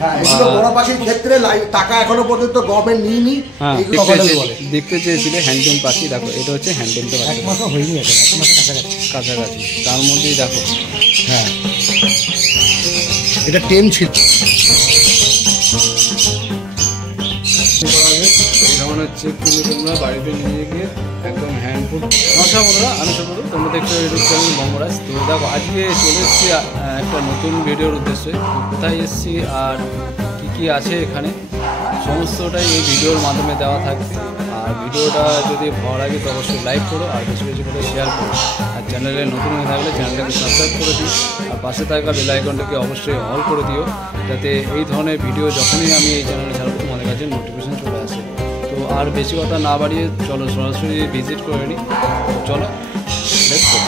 হ্যাঁ, এগুলো বড় পাখির ক্ষেত্রে টাকা এখনো পর্যন্ত গভর্নমেন্ট নিয়নি। দেখতে চেয়েছিলে হ্যান্ডটেম পাখি, দেখো এটা হচ্ছে হ্যান্ডটেম তো এক মাসও হয়নি, এক মাসের কাছাকাছি। তার মধ্যেই দেখো, হ্যাঁ এটা টেম ছিল। যেমন হচ্ছে কিন্তু তোমরা বাড়িতে নিয়ে গিয়ে একদম হ্যান্ড ফুড। নমস্কার বন্ধুরা, আমি সুব্রত, তোমরা দেখছো ইউটিউব চ্যানেল বঙ্গরাজ। তো দেখো আজকে চলে এসেছি একটা নতুন ভিডিওর উদ্দেশ্যে। কোথায় এসেছি আর কি আছে এখানে সমস্তটাই এই ভিডিওর মাধ্যমে দেওয়া থাকবে। আর ভিডিওটা যদি ভালো লাগে তো অবশ্যই লাইক করো আর বেশি বেশি করে শেয়ার করো। আর চ্যানেলে নতুন হয়ে থাকলে চ্যানেলটাকে সাবস্ক্রাইব করে দিও আর পাশে থাকা বেল আইকনটাকে অবশ্যই অল করে দিও, যাতে এই ধরনের ভিডিও যখনই আমি এই চ্যানেলে ছাড়বো তোমাদের কাছে নোটিফিকেশন চলে আসে। তো আর বেশি কথা না বাড়িয়ে চলো সরাসরি ভিজিট করে নিই। চলো লেটস গো।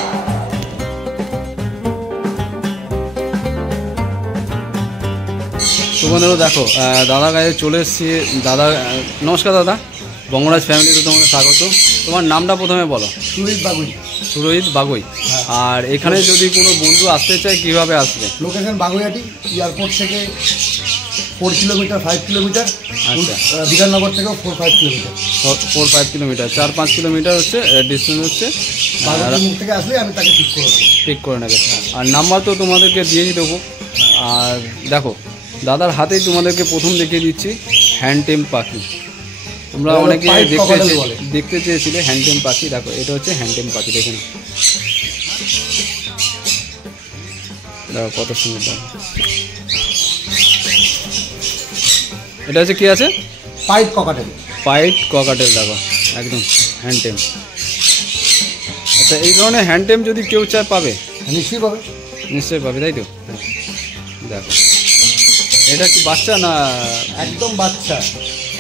তো বন্ধুরা দেখো দাদা কাছে চলে এসেছি। দাদা নমস্কার দাদা, বঙ্গরাজ ফ্যামিলিতে তোমাকে স্বাগত। তোমার নামটা প্রথমে বলো। সুরজিৎ বাগুই। সুরজিৎ বাগুই। আর এখানে যদি কোনো বন্ধু আসতে চায় কীভাবে আসবে? লোকেশন বাগুইহাটি, এয়ারপোর্ট থেকে 4 কিলোমিটার 5 কিলোমিটার। আচ্ছা, বিধাননগর থেকেও 4-5 কিলোমিটার। 4-5 কিলোমিটার, 4-5 কিলোমিটার হচ্ছে ডিস্টেন্স হচ্ছে। মুখ থেকে আসলে আমি তাকে ঠিক করে নেবে। আর নাম্বার তো তোমাদেরকে দিয়েই দেবো। আর দেখো দাদার হাতেই তোমাদেরকে প্রথম দেখিয়ে দিচ্ছি হ্যান্ডটেম পাখি। তোমরা অনেকে দেখতে চেয়েছিলে হ্যান্ডটেম পাখি। দেখো এটা হচ্ছে হ্যান্ডটেম পাখি, দেখে নাও। দেখো কত সুন্দর। এটা হচ্ছে কি আছে? Pint cockatiel. পাইট ককাটেল, দেখো একদম হ্যান্ডটেম। আচ্ছা, এই ধরনের হ্যান্ডটেম যদি কেউ চায় পাবে? নিশ্চয়ই পাবে। নিশ্চয়ই পাবে, তাই তো? দেখো এটা কি বাচ্চা না? একদম বাচ্চা।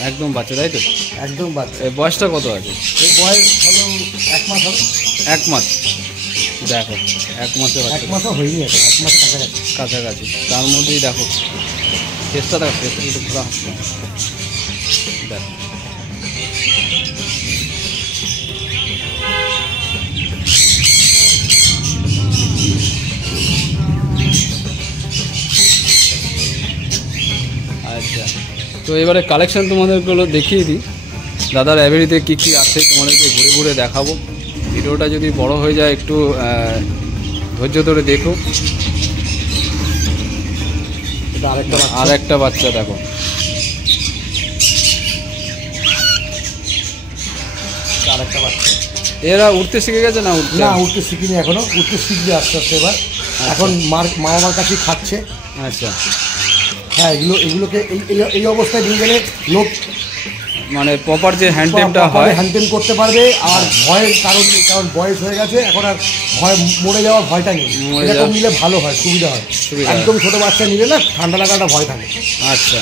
একদম বাচ্চা, তাই তো? একদম বাচ্চা। এই বয়সটা কত আছে? এই বয়স হলো 1 মাস হবে। 1 মাস। দেখো 1 মাসে বাচ্চা। 1 মাসও হয়নি, 1 মাসের কাছাকাছি। তার মধ্যেই দেখো চেষ্টা, দেখো চেষ্টা কিন্তু পুরো হাসছে। দেখো আচ্ছা, তো এবারে কালেকশান তোমাদেরগুলো দেখিয়ে দিই। দাদার অ্যাভেরিতে কী কী আছে তোমাদেরকে ঘুরে ঘুরে দেখাবো। ভিডিওটা যদি বড় হয়ে যায় একটু ধৈর্য ধরে দেখো। আর একটা বাচ্চা দেখো। আরেকটা বাচ্চা। এরা উঠতে শিখে গেছে না? উঠতে শিখিনি এখনো, উঠতে শিখবে আস্তে আস্তে। এবার এখন মামার কাছেই খাচ্ছে। আচ্ছা, হ্যাঁ এগুলোকে এই অবস্থায় নিয়ে গেলে লোক মানে প্রপার যে হ্যান্ডটেমটা হয় হ্যান্ডটেম করতে পারবে। আর ভয়ের কারণ বয়স হয়ে গেছে, এখন আর মরে যাওয়ার ভয়টা নেই। এরকম নিলে ভালো হয়, সুবিধা হয়। একদম ছোটো বাচ্চা নিলে না ঠান্ডা লাগাটা ভয় থাকে। আচ্ছা,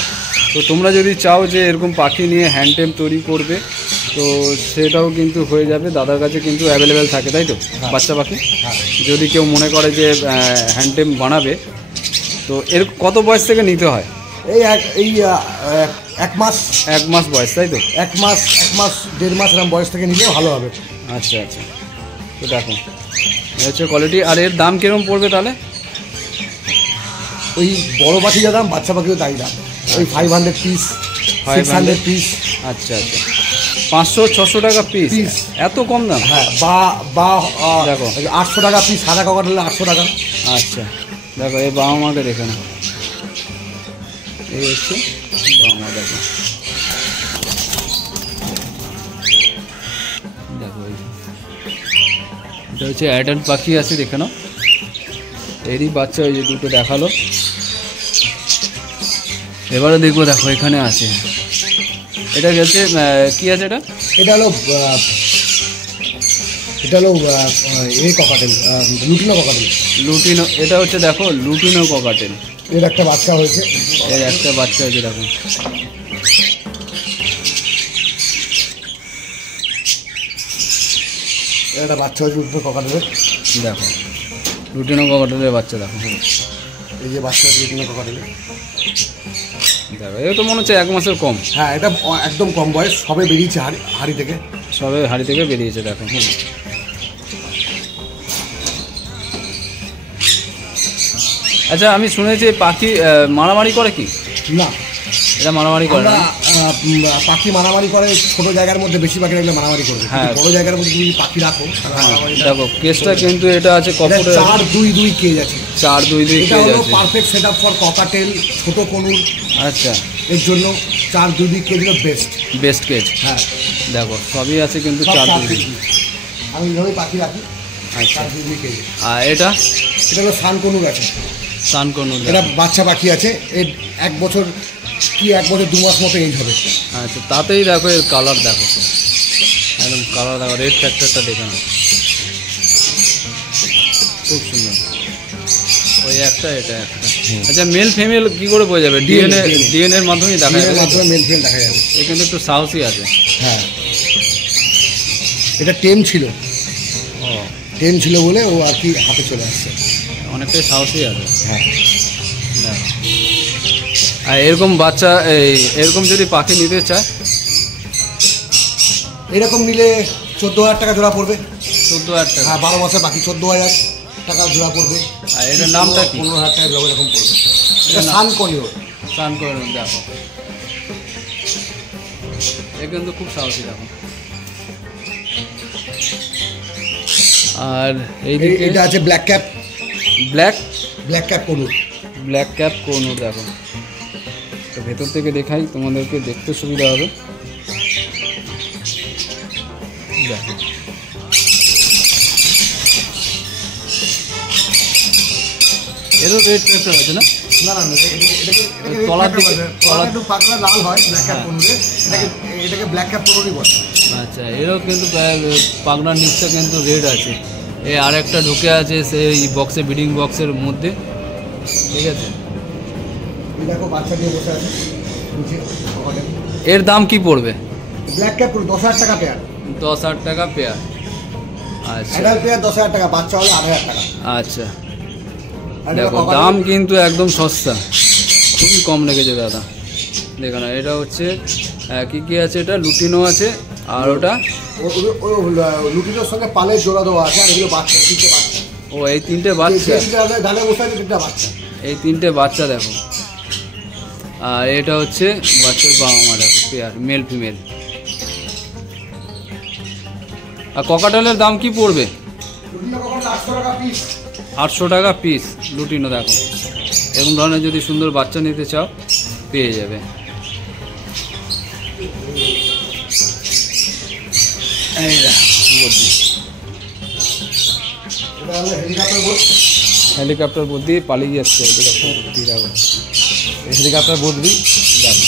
তো তোমরা যদি চাও যে এরকম পাখি নিয়ে হ্যান্ডটেম তৈরি করবে তো সেটাও কিন্তু হয়ে যাবে। দাদার কাছে কিন্তু অ্যাভেলেবেল থাকে, তাই তো? বাচ্চা পাখি যদি কেউ মনে করে যে হ্যান্ডটেম বানাবে, তো এর কত বয়স থেকে নিতে হয়? এই 1 মাস। 1 মাস বয়স, তাই তো? 1 মাস 1.5 মাস এরকম বয়স থেকে নিলে ভালো হবে। আচ্ছা আচ্ছা, তো দেখো হচ্ছে কোয়ালিটি। আর এর দাম কীরকম পড়বে তাহলে? ওই বড় পাখি যা দাম, বাচ্চা পাখিও তাই দাম। ওই 500 পিস, 600 পিস। আচ্ছা আচ্ছা, 500-600 টাকা পিস? এত কম দাম? হ্যাঁ, বা দেখো 800 টাকা পিস। সাদা কভার হলে 800 টাকা। আচ্ছা, দেখো এই বাবা মাকে দেখে না, এই হচ্ছে বাবা মা। দেখো দেখো এটা হচ্ছে অ্যাডাল্ট পাখি আছে, দেখে নাও। এরই বাচ্চা ওই যে দুটো দেখালো। এবারে দেখবো, দেখো এখানে আছে। এটা হচ্ছে কি আছে? এটা হলো ককাটেল, লুটিনো ককাটেল। লুটিনো, এটা হচ্ছে দেখো লুটিনো ককাটেল। এর একটা বাচ্চা হয়েছে। দেখো একটা বাচ্চা হয়েছে লুটিনো ককাটেলের। দেখো লুটিনো ককাটেলের বাচ্চা। দেখো এই যে বাচ্চা লুটিনো ককাটেলের। দেখো এটা তো মনে হচ্ছে 1 মাসের কম। হ্যাঁ, এটা একদম কম বয়স, সবে বেরিয়েছে হাড়ি থেকে। বেরিয়েছে। দেখো আচ্ছা, আমি শুনেছি পাখি মারামারি করে কি? না, এটা মারামারি করে আমরা না? পাখি মারামারি করে ছোট জায়গার মধ্যে, বেশি পাখি রাখলে মারামারি করবে। হ্যাঁ। বড় জায়গার মধ্যে তুমি পাখি রাখো তাহলে মারামারিটা দেখো কেসটা কিন্তু এটা আছে কপটের 4-2-2 কেজ আছে। 4-2-2 এটা কেজ হলো আছে। Perfect set up for cockatiel, ছোট কনুর, আচ্ছা, এর জন্য 4-2-2 কেজ হলো বেস্ট। Best cage. হ্যাঁ, দেখো সবই আছে কিন্তু সব 4-2-2। 4-2-2 আমি এইভাবেই পাখি রাখি। আচ্ছা, 4-2-2 কেজ। আর এটা এটা হলো সান কনুর আছে। সানকনুর। এটা বাচ্চা পাখি আছে, এর 1 বছর কি 1 বছর 2 মাস মতো এজ হবে। আচ্ছা, তাতেই দেখো এর কালার দেখো তো, একদম কালার দেখো, রেড ফ্যাক্টরটা দেখে না, খুব সুন্দর। ওই একটা, এটা একটা। আচ্ছা, মেল ফিমেল কি করে বোঝা যাবে? ডিএনএ এর মাধ্যমেই দেখা ডিমের যাবে। মাধ্যমে মেল ফিমেল দেখা যাবে। এ কিন্তু একটু সাহসী আছে। হ্যাঁ, এটা টেম ছিল, ও, টেম ছিল বলে ও আর কি হাতে চলে আসছে। অনেকটাই সাহসী আছে। হ্যাঁ, দেখো। আর এরকম বাচ্চা এরকম যদি পাখি নিতে চায়, এরকম নিলে 14,000 টাকা জোড়া পড়বে। 14,000 টাকা। হ্যাঁ, 12 মাসের পাখি 14,000 টাকা জোড়া পড়বে। আর এটার নামটা কি? 15,000 টাকা জোড়া এরকম পড়বে। এটা নাম? সান কনিও। স্নান করে দেখো, এ কিন্তু খুব সাহসী দেখো। আর এইদিকে এটা আছে ব্ল্যাক ক্যাপ, ব্ল্যাক কনুর। ব্ল্যাক ক্যাপ কোনু দেখো। তো ভেতর থেকে দেখাই তোমাদেরকে, দেখতে সুবিধা হবে। দেখো, এরও রেড ফ্যাক্টর আছে না? না না না, তলার দিকে একটু পাতলা লাল হয় ব্ল্যাক ক্যাপ কনুরে, এটাকে ব্ল্যাক ক্যাপ কনুরই বলে। আচ্ছা, এরও কিন্তু পাগনার নিচটা কিন্তু রেড আছে। এই আরেকটা ঢুকে আছে সেই বক্সে, ব্রিডিং বক্সের মধ্যে, ঠিক আছে। এই দেখো বাচ্চা দিয়ে বসে আছে নিচে। এর দাম কি পড়বে? ব্ল্যাক ক্যাপ কনুর 10,000 টাকা পেয়ার। 10,000 টাকা পেয়ার। আচ্ছা অ্যাডাল্ট পেয়ার 10,000 টাকা, বাচ্চা হলে 8,000 টাকা। আচ্ছা, আর এটা দেখো cover- দাম কিন্তু একদম সস্তা, খুবই কম লেগেছে দাদা। দেখো না, এটা হচ্ছে কি কি আছে, এটা লুটিনো আছে, আর ওটা ও লুটিনোর সঙ্গে পালের জোড়া দেওয়া আছে, আর এগুলো বাচ্চা, 3টে বাচ্চা। ও এই 3টে বাচ্চা, ডালে বসে আছে 3টা বাচ্চা। এই 3টে বাচ্চা দেখো। আর এটা হচ্ছে বাচ্চার বাবা মা দেখো, পেয়ার মেল ফিমেল। আর ককাটেলের দাম কি পড়বে? লুটিনো কখন 800 টাকা পিস। 800 টাকা পিস লুটিনো। দেখো এরকম ধরনের যদি সুন্দর বাচ্চা নিতে চাও পেয়ে যাবে। এই দেখো বদ্রি, এটা হলো হেলিকপ্টার বোট। হেলিকপ্টার বদ্রি পালিয়ে যাচ্ছে। হেলিকপ্টার বদ্রি দেখো, হেলিকপ্টার বদলি দেখো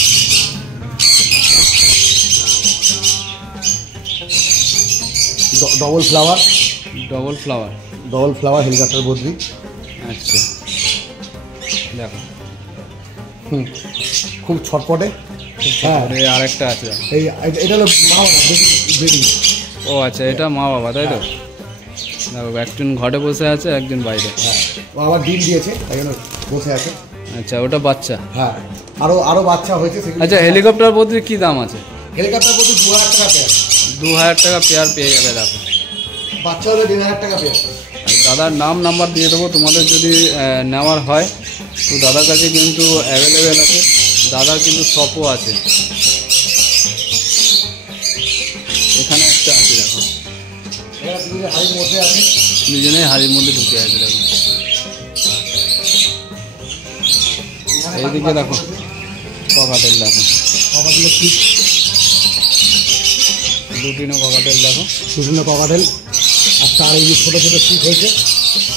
double flower, double flower. Helicopter বদলি। আচ্ছা, দেখো খুব ছটপটে। হ্যাঁ, আর একটা আছে দেখো। এটা হলো ব্রিডিং। ও আচ্ছা, এটা মা বাবা তাই তো? দেখো একজন ঘরে বসে আছে, একজন বাইরে। হ্যাঁ, ও আবার ডিম দিয়েছে, তাই জন্য বসে আছে। আচ্ছা, ওটা বাচ্চা। হ্যাঁ, আরো বাচ্চা হয়েছে সেগুলো। আচ্ছা, হেলিকপ্টার বদ্রি কি দাম আছে? হেলিকপ্টার বদলি 2,000 টাকা পেয়ার। 2,000 টাকা পেয়ার পেয়ে যাবে। দেখো বাচ্চা হলে 1,500 টাকা পেয়ার। আর দাদার নাম্বার দিয়ে দেবো, তোমাদের যদি নেওয়ার হয় তো দাদার কাছে কিন্তু অ্যাভেলেবেল আছে। দাদার কিন্তু শপও আছে। এখানে একটা আছে দেখো, এরা দুজনে হাড়ির মধ্যে আছে। দুজনেই হাড়ির মধ্যে ঢুকে আছে দেখো। এইদিকে দেখো ককাটেল দেখো, ককাটেলের ঠিক লুটিনো ককাটেল দেখো। লুটিনো ককাটেল, আর তার এই যে ছোটো ছোটো সিট হয়েছে,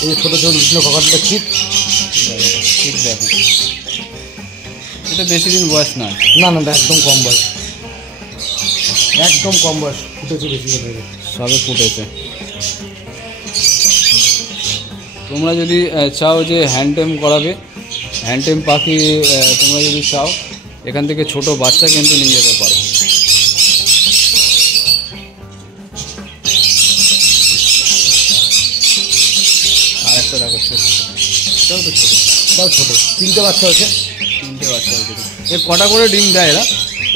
এই ছোটো ছোটো লুটিনো ককাটেলের সিট। দেখো ঠিক দেখো, এটা বেশি দিন বয়স না। না না, একদম কম বয়স, একদম কম বয়স, ফুটেছে বেশি দিন হয়ে গেছে। সবে ফুটেছে। তোমরা যদি চাও যে হ্যান্ডটেম করাবে, হ্যান্ডটেম পাখি তোমরা যদি চাও, এখান থেকে ছোট বাচ্চা কিন্তু নিয়ে যেতে পারো। আর একটা দেখো ছোট, এটাও তো ছোটো, এটাও ছোটো, 3টে বাচ্চা হয়েছে। 3টে বাচ্চা হয়েছে। এর কটা করে ডিম দেয় এরা?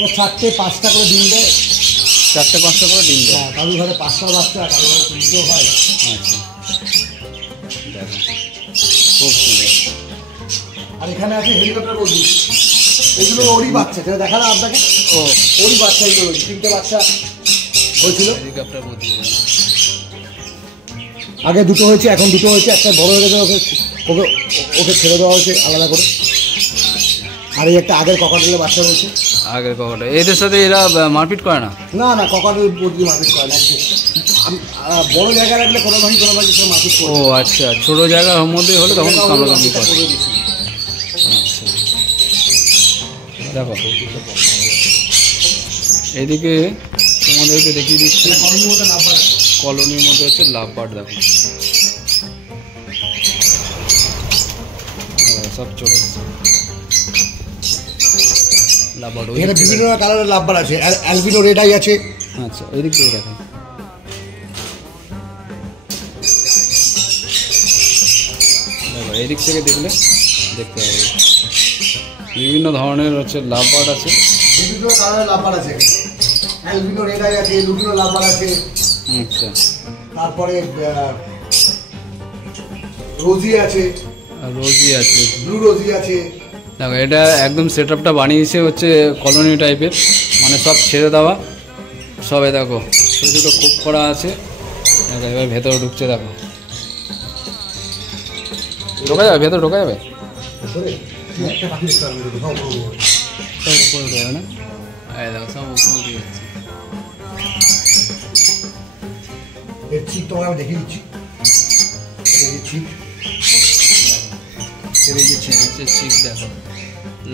ও 4টে-5টা করে ডিম দেয়। 4টে-5টা করে ডিম দেয়। হ্যাঁ, কারোর ঘরে 5টা বাচ্চা, কারোর ঘরে 3টেও হয়। আচ্ছা, দেখো খুব সুন্দর। আর এখানে আছে হেলিকপ্টার বদলি। এগুলো ওরই বাচ্চা, যেটা দেখালাম আপনাকে ও ওরই বাচ্চা, এগুলো 3টে বাচ্চা হয়েছিল। এদিকে আপনার বলতে আগে 2টো হয়েছে, এখন 2টো হয়েছে, একটা বড় হয়ে গেছে, ওকে ওকে ওকে ছেড়ে দেওয়া হয়েছে আলাদা করে। আর এই একটা আগের ককাটেলের বাচ্চা রয়েছে। আগের কখনো এদের সাথে এরা মারপিট করে না? না না, ককাটেল বদলি মারপিট করে না। বড় জায়গায় রাখলে কোনো ভাই সব মারপিট করে। ও আচ্ছা, ছোট জায়গার মধ্যে হলে তখন কামড়াকামড়ি করে। আচ্ছা দেখো এদিকে তোমাদেরকে দেখিয়ে দিচ্ছি কলোনির মধ্যে হচ্ছে লাভবার্ড। দেখো সব চলে এসছে লাভবার্ড। এখানে বিভিন্ন কালারের লাভবার আছে, অ্যালবিনো রেড আই আছে। আচ্ছা ওই দিক থেকে দেখো, এই দিক থেকে দেখলে দেখতে হবে বিভিন্ন ধরনের হচ্ছে লাভবার্ড আছে। বিভিন্ন কালারের লাভবার আছে, অ্যালবিনো রেড আই আছে, লুটিনো লাভবার আছে। আচ্ছা তারপরে রোজি আছে, রোজি আছে, ব্লু রোজি আছে। দেখো এটা একদম সেট আপটা বানিয়েছে হচ্ছে কলোনি টাইপের, মানে সব ছেড়ে দেওয়া সবে। দেখো ছোটো ছোটো খুব করা আছে। দেখো এবার ভেতরে ঢুকছে, দেখো ঢোকা যাবে, ভেতরে ঢোকা যাবে, একটা পাখি দেখতে পারবে, সব উপরে উঠে যাবে না? এই দেখো সব উপরে উঠে যাচ্ছে। এর চিক তোমাকে আমি দেখিয়ে দিচ্ছি। চিক চিক দেখো,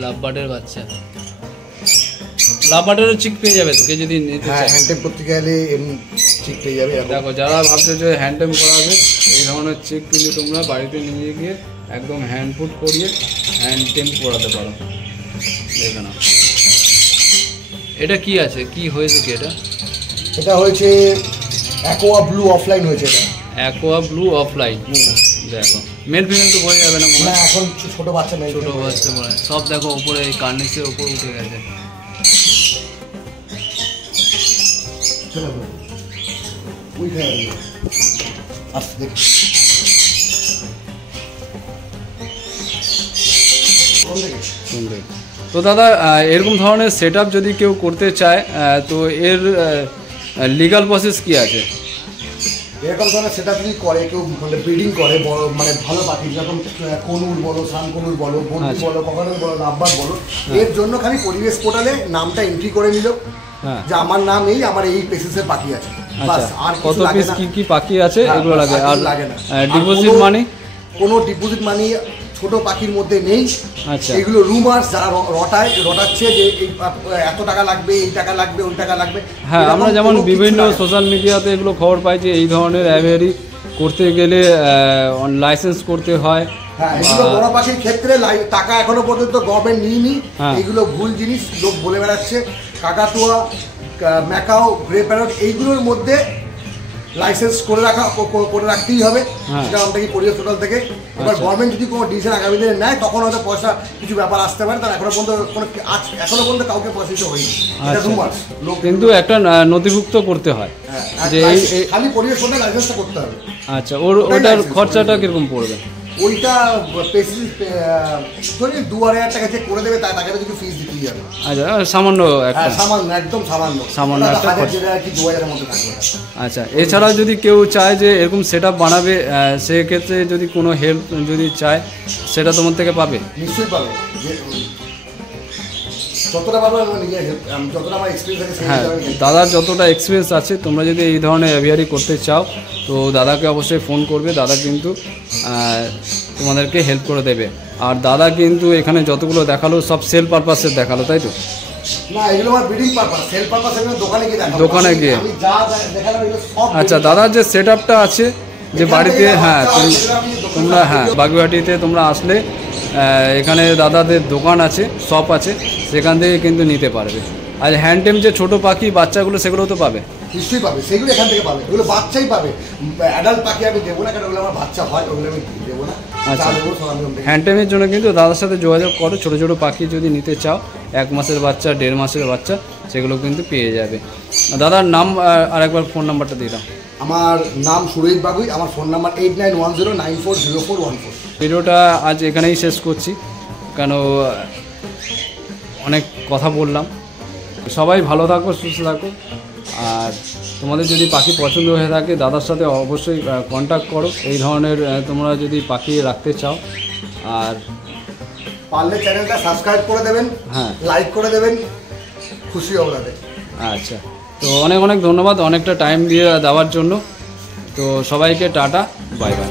লাভবার্ডের বাচ্চা, লাভবার্ডেরও চিক পেয়ে যাবে তোকে যদি নিতে হ্যাঁ, চাই। হ্যান্ডটেপ করতে গেলে এমনি চিক পেয়ে যাবে। দেখো যারা ভাবছো যে হ্যান্ডটেম করা হবে, এই ধরনের চিক কিন্তু তোমরা বাড়িতে নিয়ে গিয়ে একদম হ্যান্ড ফুট করিয়ে হ্যান্ডটেম করাতে পারো। দেখে নাও এটা কি আছে, কি হয়েছে কি এটা? এটা হয়েছে অ্যাকোয়া ব্লু অফলাইন হয়েছে। এটা অ্যাকোয়া ব্লু অফলাইন। দেখো মেল ফিমেল তো বোঝা যাবে না মনে না, হয়, এখন ছোট বাচ্চা নেই, ছোটো বাচ্চা মনে হয়। সব দেখো উপরে এই কার্নিসের উপর উঠে গেছে। তো দাদা এরকম ধরনের সেট যদি কেউ করতে চায় তো এর লিগাল প্রসেস কি আছে? এরকম ধরনের সেটা যদি করে কেউ, মানে ব্রিডিং করে বড়, মানে ভালো পাখি, যেরকম কনুর বলো, সান কনুর বলো, বন্ধু বলো, কখনো বলো, লাভবার বলো, এর জন্য খালি পরিবেশ পোর্টালে নামটা এন্ট্রি করে নিল যে আমার নাম এই, আমার এই পেসিসের পাখি আছে। আর কত পিস কি কি পাখি আছে এগুলো লাগে। আর লাগে না ডিপোজিট মানি, কোনো ডিপোজিট মানি ছোট পাখির মধ্যে নেই। আচ্ছা এগুলো রুমার্স, যারা রটাচ্ছে যে এত টাকা লাগবে, এই টাকা লাগবে, ওই টাকা লাগবে। হ্যাঁ আমরা যেমন বিভিন্ন সোশ্যাল মিডিয়াতে এগুলো খবর পাই যে এই ধরনের অ্যাভিয়ারি করতে গেলে লাইসেন্স করতে হয়। হ্যাঁ, এগুলো বড় পাখির ক্ষেত্রে টাকা এখনো পর্যন্ত গভর্নমেন্ট নিয়নি। এগুলো ভুল জিনিস লোক বলে বেড়াচ্ছে। কাকাতুয়া, ম্যাকাও, গ্রে প্যারট এইগুলোর মধ্যে লাইসেন্স করে রাখতেই হবে, সেটা আমাদের পরিবেশ পোর্টাল থেকে। এবার গভর্নমেন্ট যদি কোনো ডিসিশন আগামী দিনে নেয় তখন হয়তো পয়সা কিছু ব্যাপার আসতে পারে, তার এখনো পর্যন্ত কাউকে পয়সা দিতে হয়নি। কিন্তু একটা নথিভুক্ত করতে হয় যে খালি পরিবেশ পোর্টাল লাইসেন্সটা করতে হবে। আচ্ছা ওটার খরচাটা কিরকম পড়বে? ওইটা ধরি 2,500 টাকা যে করে দেবে, তাকে কিছু ফিস দিতেই হবে। আচ্ছা সামান্য একটা, সামান্য, একদম সামান্য একটা কি 2,000-এর মধ্যে থাকবে। আচ্ছা এছাড়া যদি কেউ চায় যে এরকম সেট আপ বানাবে, সেক্ষেত্রে যদি কোনো হেল্প যদি চায় সেটা তোমার থেকে পাবে? নিশ্চয়ই পাবে, যতটা পারবো যতটা আমার এক্সপিরিয়েন্স আছে। হ্যাঁ দাদার যতটা এক্সপিরিয়েন্স আছে, তোমরা যদি এই ধরনের অ্যাভিয়ারি করতে চাও তো দাদাকে অবশ্যই ফোন করবে, দাদা কিন্তু তোমাদেরকে হেল্প করে দেবে। আর দাদা কিন্তু এখানে যতগুলো দেখালো সব সেল পারপাসের দেখালো, তাই তো? না, এগুলো আমার ব্রিডিং পারপাস, সেল পারপাস। আমি দোকানে গিয়ে দেখাবো, দোকানে গিয়ে। আমি যা দেখালাম এগুলো সব। আচ্ছা দাদার যে সেট আপটা আছে যে বাড়িতে, হ্যাঁ তোমরা হ্যাঁ বাগুইহাটিতে তোমরা আসলে এখানে দাদাদের দোকান আছে, শপ আছে, সেখান থেকে কিন্তু নিতে পারবে। আর হ্যান্ডটেম যে ছোটো পাখি বাচ্চাগুলো সেগুলো তো পাবে, নিশ্চয়ই পাবে, সেগুলো এখান থেকে পাবে। ওগুলো বাচ্চাই পাবে, অ্যাডাল্ট পাখি আমি দেবো না, কারণ ওগুলো আমার বাচ্চা হয়, ওগুলো আমি দেবো না। আচ্ছা হ্যান্ডটেমের জন্য কিন্তু দাদার সাথে যোগাযোগ করো। ছোটো ছোটো পাখি যদি নিতে চাও, 1 মাসের বাচ্চা, 1.5 মাসের বাচ্চা, সেগুলো কিন্তু পেয়ে যাবে। দাদার নাম আর একবার ফোন নাম্বারটা দিয়ে দাও। আমার নাম সুরজিৎ বাগুই, আমার ফোন নাম্বার 8910940414। ভিডিওটা আজ এখানেই শেষ করছি, কেন অনেক কথা বললাম। সবাই ভালো থাকো, সুস্থ থাকো। আর তোমাদের যদি পাখি পছন্দ হয়ে থাকে দাদার সাথে অবশ্যই কন্ট্যাক্ট করো, এই ধরনের তোমরা যদি পাখি রাখতে চাও। আর পারলে চ্যানেলটা সাবস্ক্রাইব করে দেবেন, হ্যাঁ লাইক করে দেবেন, খুশি হব তাতে। আচ্ছা, তো অনেক অনেক ধন্যবাদ অনেকটা টাইম দিয়ে দেওয়ার জন্য। তো সবাইকে টাটা, বাই বাই।